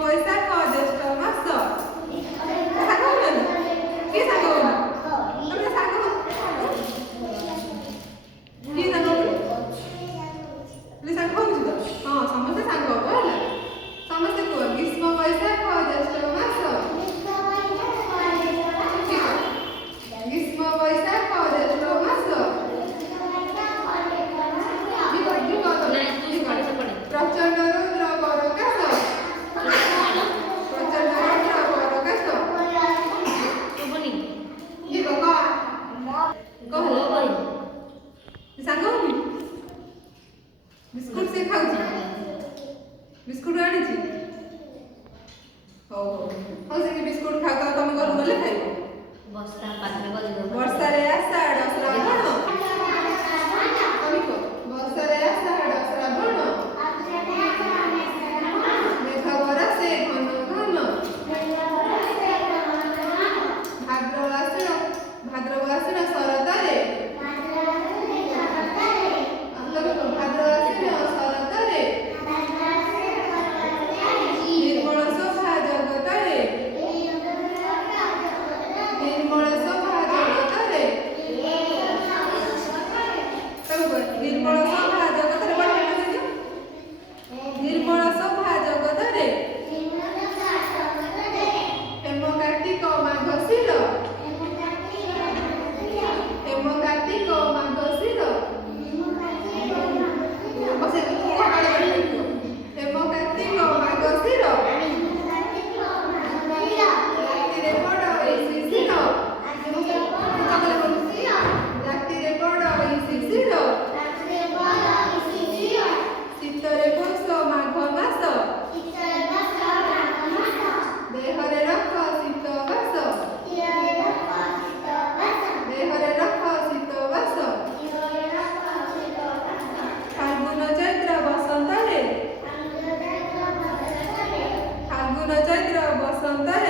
ବୈଶାଖ ଜ୍ୟେଷ୍ଠ ମାସ ସାଙ୍ଗ ହଉନାହାନ୍ତି କିଏ ସାଙ୍ଗ ହଉନି ତମେ ସାଙ୍ଗ କିଏ ସାଙ୍ଗ ହଉନି ସାଙ୍ଗ ହଉଛି ତ ହଁ ସମସ୍ତେ ସାଙ୍ଗ ହବ ହେଲା ସମସ୍ତେ କୁହ ଗ୍ରୀଷ୍ମ ବୈଶାଖ ଜ୍ୟେଷ୍ଠ ମାସ ଗ୍ରୀଷ୍ମ ବୈଶାଖ ଜ୍ୟେଷ୍ଠ ମାସ ପ୍ରଚଣ୍ଡ ରୁଦ୍ର ବରକାଶ ପ୍ରଚଣ୍ଡ ରୁଦ୍ର ବରକାଶ ଇଏ କହ ସାଙ୍ଗ ହଉନି ବିସ୍କୁଟ ସେ ଖାଉଛି ବିସ୍କୁଟ ଆଣିଛି ହଉ ହଉ ସେ ବିସ୍କୁଟ ଖାଉ ତମେ ଘରକୁ ଗଲେ ଖାଇବ ବର୍ଷାରେ ଆଷାଢ଼ ଶ୍ରାବଣ ବର୍ଷାରେ ଆଷାଢ଼ ଶ୍ରାବଣ ମେଘ ବରଷେ ଘନ ଘନ ଭାଦ୍ରବ ଆଶ୍ଵିନ ଶରତରେ ନିର୍ମଳ ଶୋଭା ଜଗତରେ ନିର୍ମଳ ଶୋଭା ଜଗତରେ ନିର୍ମଳ ଶୋଭା ଜଗତରେ ନିର୍ମଳ ଶୋଭା ଜଗତରେ ହେମ କାର୍ତ୍ତିକ ମାଘଶିର ହେମ କାର୍ତ୍ତିକ ମାଘଶିର ହେମ କାର୍ତ୍ତିକ ମାଘଶିର ରାତିରେ ବଡ଼ ଏଇ ଶିଶିର ରାତିରେ ବଡ଼ ଏଇ ଶିଶିର ଶୀତରେ ପୌଷ ମାଘ ମାସ ଦେହରେ ରଖ ଶୀତ ବାସ ଦେହରେ ରଖ ଶୀତ ବାସ ଫାଲ୍ଗୁନ ଚୈତ୍ର ବସନ୍ତରେ ଫାଲ୍ଗୁନ ଚୈତ୍ର ବସନ୍ତରେ